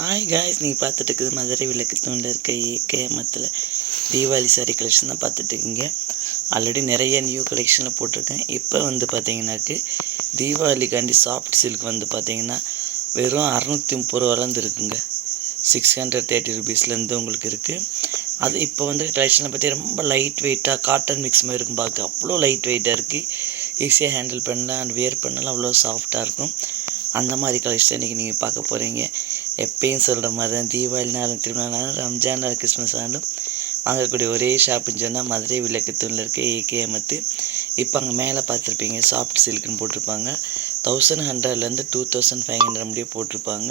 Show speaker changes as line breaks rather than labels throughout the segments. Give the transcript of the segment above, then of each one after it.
Hi guys நீங்கள் பார்த்துட்டு இருக்குது மதுரை விளக்கு தூணில் இருக்க ஏகேமத்தில் தீபாவளி சாரி கலெக்ஷன் தான் பார்த்துட்டு இருக்கீங்க. ஆல்ரெடி நிறைய நியூ கலெக்ஷனில் போட்டிருக்கேன். இப்போ வந்து பார்த்தீங்கன்னாக்கு தீபாவளிக்காண்டி சாஃப்ட் சில்க் வந்து பார்த்தீங்கன்னா வெறும் அறநூற்றி முப்பது ரூபாலேருந்து இருக்குங்க. சிக்ஸ் ஹண்ட்ரட் தேர்ட்டி ருபீஸ்லேருந்து உங்களுக்கு இருக்குது அது இப்போ வந்து கலெக்ஷனை பற்றி ரொம்ப லைட் வெயிட்டாக காட்டன் மிக்ஸ் மாதிரி இருக்கும் பார்க்க அவ்வளோ லைட் வெயிட்டாக இருக்குது ஈஸியாக ஹேண்டில் பண்ணலாம் அண்ட் வேர் பண்ணலாம் அவ்வளோ சாஃப்டாக இருக்கும். அந்த மாதிரி கலெக்ஷன் இன்றைக்கி நீங்கள் பார்க்க போகிறீங்க எப்பயும் சொல்கிற மாதிரி தான் தீபாவளினாலும் திருநாளாலும் ரம்ஜான் நாள் கிறிஸ்மஸ் ஆனாலும் வாங்கக்கூடிய ஒரே ஷாப்புன்னு சொன்னால் மதுரை விளக்கத்தூணில் இருக்க அமர்த்து இப்போ அங்கே மேலே பார்த்துருப்பீங்க சாஃப்ட் சில்க்குன்னு போட்டிருப்பாங்க. தௌசண்ட் ஹண்ட்ரட்லேருந்து டூ தௌசண்ட் ஃபைவ் ஹண்ட்ரட் முடியே போட்டிருப்பாங்க.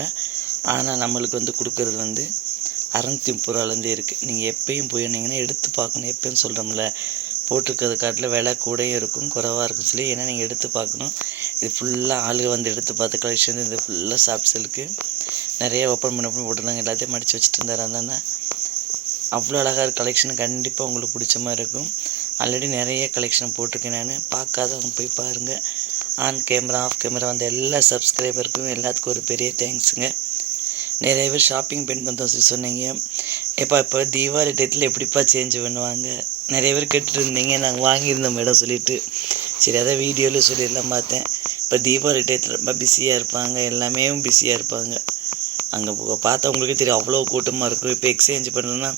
ஆனால் நம்மளுக்கு வந்து கொடுக்குறது வந்து அறநூற்றி முப்பது ரூபாலேருந்தே இருக்குது நீங்கள் எப்பயும் போயிருந்தீங்கன்னா எடுத்து பார்க்கணும். எப்பயும் சொல்கிறோம்ல போட்டிருக்கிறது காட்டில் விலை கூடயும் இருக்கும் குறைவாக இருக்கும் சொல்லி ஏன்னா நீங்கள் எடுத்து பார்க்கணும். இது ஃபுல்லாக ஆளுக வந்து எடுத்து பார்த்து கலெக்ஷன் இது ஃபுல்லாக சாஃப்ட் இருக்குது நிறைய ஓப்பன் பண்ணி ஓப்பன் போட்டிருந்தாங்க. எல்லாத்தையும் மடித்து வச்சுட்டு இருந்தார் அந்தானே அவ்வளோ அழகாக கலெக்ஷன் கண்டிப்பாக உங்களுக்கு பிடிச்ச மாதிரி இருக்கும். ஆல்ரெடி நிறைய கலெக்ஷன் போட்டிருக்கேன் நான். பார்க்காதவங்க போய் பாருங்கள் ஆன் கேமரா ஆஃப் கேமரா வந்த எல்லா சப்ஸ்கிரைபருக்கும் எல்லாத்துக்கும் ஒரு பெரிய தேங்க்ஸுங்க நிறைய பேர் ஷாப்பிங் பண்ணிட்டு வந்தோம் சொல்லி சொன்னீங்க. எப்பா இப்போ தீபாவளி டயத்தில் எப்படிப்பா சேஞ்ச் பண்ணுவாங்க? நிறைய பேர் கேட்டுட்டு இருந்தீங்க நாங்கள் வாங்கியிருந்தோம் மேடம் சொல்லிட்டு. சரி அதான் வீடியோவில் சொல்லிடலாம் பார்த்தேன். இப்போ தீபாவளி டயத்தில் ரொம்ப பிஸியாக இருப்பாங்க. எல்லாமே பிஸியாக இருப்பாங்க. அங்கே பார்த்தவங்களுக்கே தெரியும் அவ்வளோ கூட்டமாக இருக்கும் இப்போ எக்ஸ்சேஞ்ச் பண்ணணும்னா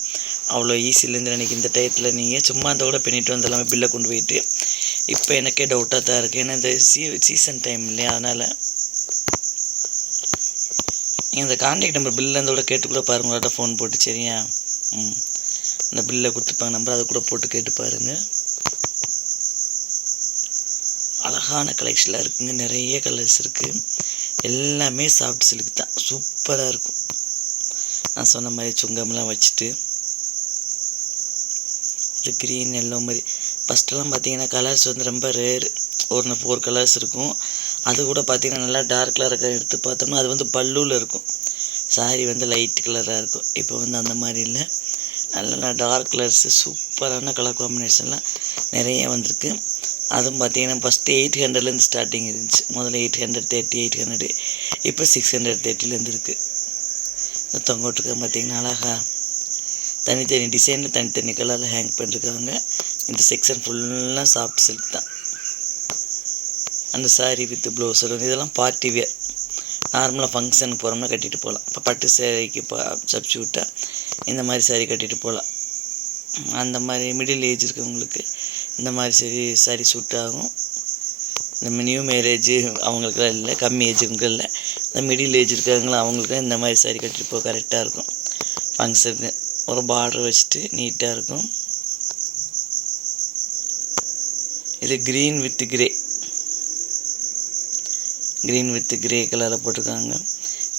அவ்வளோ ஈஸிலேருந்து எனக்கு இந்த டயத்தில் நீங்கள் சும்மா அந்த கூட பண்ணிட்டு வந்தெல்லாமே பில்லை கொண்டு போயிட்டு. இப்போ எனக்கே டவுட்டாக தான் இருக்குது ஏன்னா இந்த சீ சீசன் டைம் இல்லையா அதனால். நீங்கள் அந்த கான்டாக்ட் நம்பர் பில்லில் இருந்தோட கேட்டு கூட பாருங்களாட்ட ஃபோன் போட்டு சரியா? ம். அந்த பில்லை கொடுத்துருப்பாங்க நம்பர் அதை கூட போட்டு கேட்டு பாருங்கள் அழகான கலெக்ஷனில் இருக்குங்க நிறைய கலர்ஸ் இருக்குது எல்லாமே சாஃப்ட் சில்க் தான். சூப்பராக இருக்கும். நான் சொன்ன மாதிரி சுங்கம்லாம் வச்சுட்டு இது க்ரீன் எல்லோ மாதிரி. ஃபஸ்ட்டெல்லாம் பார்த்தீங்கன்னா கலர்ஸ் வந்து ரொம்ப ரேரு ஒரு ஃபோர் கலர்ஸ் இருக்கும். அது கூட பார்த்தீங்கன்னா நல்லா டார்க் கலராக எடுத்து பார்த்தோம்னா அது வந்து பல்லூவில் இருக்கும். சாரி வந்து லைட் கலராக இருக்கும். இப்போ வந்து அந்த மாதிரி இல்லை. நல்ல டார்க் கலர்ஸு சூப்பரான கலர் காம்பினேஷன்லாம் நிறைய வந்திருக்கு. அதுவும் பார்த்தீங்கன்னா ஃபஸ்ட்டு எயிட் ஹண்ட்ரட்லேருந்து ஸ்டார்டிங் இருந்துச்சு. முதல்ல eight hundred thirty eight hundred இப்போ சிக்ஸ் ஹண்ட்ரட் தேர்ட்டிலேருந்து இருக்குது இந்த தொங்கோட்டுக்க பார்த்தீங்கன்னா அழகா தனித்தனி டிசைனில் தனித்தனி கலரில் ஹேங் பண்ணிருக்காங்க இந்த செக்ஷன் ஃபுல்லாக சாஃப்ட் சில்க் தான். அந்த சாரீ வித் ப்ளவுஸ் இதெல்லாம் பார்ட்டி வேர் நார்மலாக ஃபங்க்ஷனுக்கு போகிறோம்னா கட்டிட்டு போகலாம். இப்போ பட்டு சேரீக்கு இப்போ சப்ஸ்டியூட்டாக இந்த மாதிரி சாரீ கட்டிட்டு போகலாம். அந்த மாதிரி மிடில் ஏஜ் இருக்கவங்களுக்கு இந்த மாதிரி சரி சரி சூட் ஆகும். இந்த நியூ மேரேஜ் அவங்களுக்குலாம் இல்லை கம்மி ஏஜுக்கு இல்லை. இந்த மிடில் ஏஜ் இருக்காங்களா அவங்களுக்கும் இந்த மாதிரி சாரி கட்டிட்டு போக கரெக்டாக இருக்கும். ஃபங்க்ஷனுக்கு ஒரு பார்டர் வச்சுட்டு நீட்டாக இருக்கும். இது green with grey green with grey கலரில் போட்டிருக்காங்க.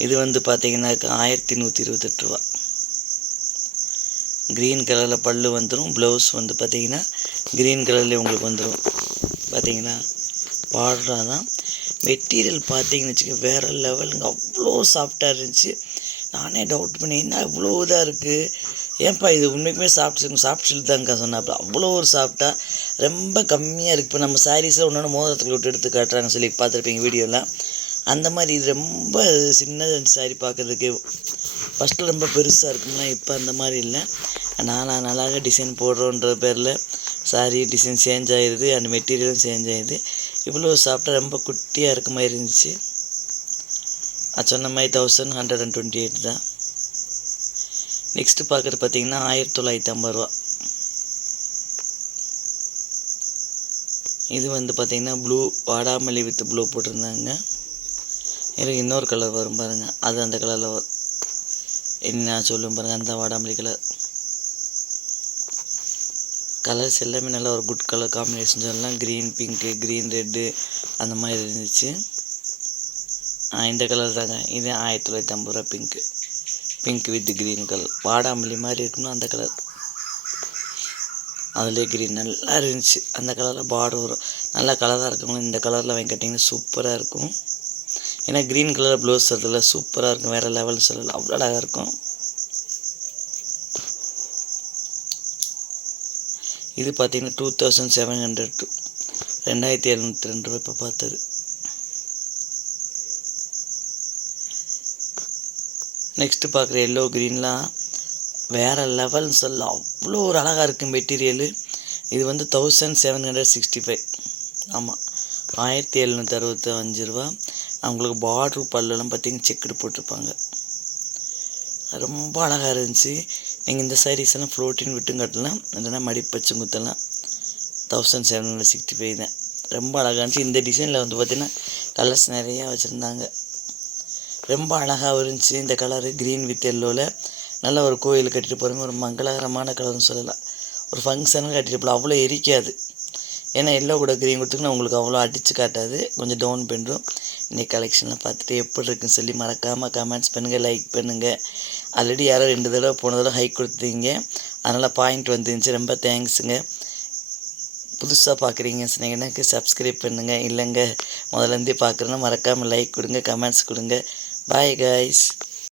இது வந்து பார்த்தீங்கன்னாக்கா ஆயிரத்தி நூற்றி இருபத்தெட்டு ரூபா. க்ரீன் கலரில் பல்லு வந்துடும் ப்ளவுஸ் வந்து பார்த்தீங்கன்னா க்ரீன் கலர்லேயே உங்களுக்கு வந்துடும் பார்த்தீங்களா பார்டராக தான். மெட்டீரியல் பார்த்தீங்கன்னு வச்சுக்க வேறு லெவலுங்க அவ்வளோ சாஃப்டாக இருந்துச்சு. நானே டவுட் பண்ணி என்ன இவ்வளோ இதாக இருக்குது ஏன்ப்பா இது உண்மைக்குமே சாஃப்ட் சில்க் சாஃப்ட் சில்க் சொன்னாப்பா அவ்வளோ ஒரு சாஃப்டாக ரொம்ப கம்மியாக இருக்குது இப்போ நம்ம சாரீஸில் ஒன்று மோதிரத்துக்கு விட்டு எடுத்து காட்டுறாங்க சொல்லி பார்த்துருப்பீங்க வீடியோலாம் அந்த மாதிரி இது ரொம்ப சின்ன சாரி பார்க்குறதுக்கு ஃபஸ்ட்டு ரொம்ப பெருசாக இருக்கும்னா இப்போ அந்த மாதிரி இல்லை. நானாக நல்லா டிசைன் போடுறோன்ற பேரில் சாரி டிசைன் சேஞ்ச் ஆகிடுது அந்த மெட்டீரியலும் சேஞ்ச் ஆகிடுது இவ்வளோ சாப்பிட்டா ரொம்ப குட்டியாக இருக்க மாதிரி இருந்துச்சு. அது சொன்ன மாதிரி thousand hundred and twenty eight தான். நெக்ஸ்ட்டு பார்க்குறது பார்த்தீங்கன்னா ஆயிரத்தி தொள்ளாயிரத்தி ஐம்பது ரூபா. இது வந்து பார்த்திங்கன்னா ப்ளூ வாடாமல்லி வித் ப்ளூ போட்டிருந்தாங்க. இருக்கு இன்னொரு கலர் வரும் பாருங்கள் அது அந்த கலரில் வரும் என்ன சொல்லும் பாருங்கள் அந்த வாடாமல்லி கலர் கலர்ஸ் எல்லாமே நல்லா ஒரு குட் கலர் காம்பினேஷன் சொல்லலாம் க்ரீன் பிங்க்கு க்ரீன் ரெட்டு அந்த மாதிரி இருந்துச்சு. இந்த கலர் தாங்க. இது ஆயிரத்தி தொள்ளாயிரத்தி ஐம்பது ரூபா pink pink with green colour வாடாமல்லி மாதிரி இருக்கணும் அந்த கலர் அதுலேயே க்ரீன் நல்லா இருந்துச்சு. அந்த கலரில் பார்டர் வரும். நல்லா கலராக இருக்கவங்களும் இந்த கலரில் வாங்கி கட்டிங்கன்னா சூப்பராக இருக்கும். ஏன்னா க்ரீன் கலர் ப்ளவுஸ் அதில் சூப்பராக இருக்கும். வேறு லெவல்னு சொல்லலாம் அவ்வளோ அழகாக இருக்கும். இது பார்த்தீங்கன்னா two thousand seven hundred two ரெண்டாயிரத்தி எழுநூற்றி ரெண்டு ரூபாய் இப்போ பார்த்தது. நெக்ஸ்ட்டு பார்க்குற எல்லோ க்ரீன்லாம் வேறு லெவல்னு சொல்லலாம் அவ்வளோ ஒரு அழகாக இருக்குது மெட்டீரியலு இது வந்து thousand seven hundred sixty five ஆமாம் ஆயிரத்தி எழுநூற்றி அறுபத்தி அஞ்சு ரூபா அவங்களுக்கு பார்ட்ரு பல்லெல்லாம் பார்த்தீங்கன்னா செக்குடு போட்டிருப்பாங்க. ரொம்ப அழகாக இருந்துச்சு. நீங்கள் இந்த சாரீஸ் எல்லாம் ஃப்ளோட்டின் விட்டும் கட்டலாம். இல்லைன்னா மடிப்பச்சும் குத்தலாம். Thousand seven hundred sixty five தான். ரொம்ப அழகாக இருந்துச்சு. இந்த டிசைனில் வந்து பார்த்திங்கன்னா கலர்ஸ் நிறையா வச்சுருந்தாங்க. ரொம்ப அழகாக இருந்துச்சு. இந்த கலரு க்ரீன் வித் எல்லோவில் நல்ல ஒரு கோயில் கட்டிட்டு போகிறவங்க ஒரு மங்களகரமான கலர்னு சொல்லலாம். ஒரு ஃபங்க்ஷனும் கட்டிட்டு போகலாம் அவ்வளோ எரிக்காது. ஏன்னா எல்லோ கூட க்ரீன் கொடுத்துக்குன்னா உங்களுக்கு அவ்வளோ அடித்து காட்டாது. கொஞ்சம் டவுன் பண்ணுறோம் இன்றைக்கி கலெக்ஷனில் பார்த்துட்டு எப்படி இருக்குன்னு சொல்லி மறக்காமல் கமெண்ட்ஸ் பண்ணுங்கள் லைக் பண்ணுங்கள் ஆல்ரெடி யாரோ ரெண்டு தடவை போன தடவை ஹைக் கொடுத்தீங்க. அதனால் பாயிண்ட் வந்துருந்துச்சு. ரொம்ப தேங்க்ஸுங்க புதுசாக பார்க்குறீங்க சொன்னீங்கன்னா சப்ஸ்கிரைப் பண்ணுங்கள் இல்லைங்க முதலேருந்தே பார்க்குறேன்னா மறக்காமல் லைக் கொடுங்க கமெண்ட்ஸ் கொடுங்க. Bye guys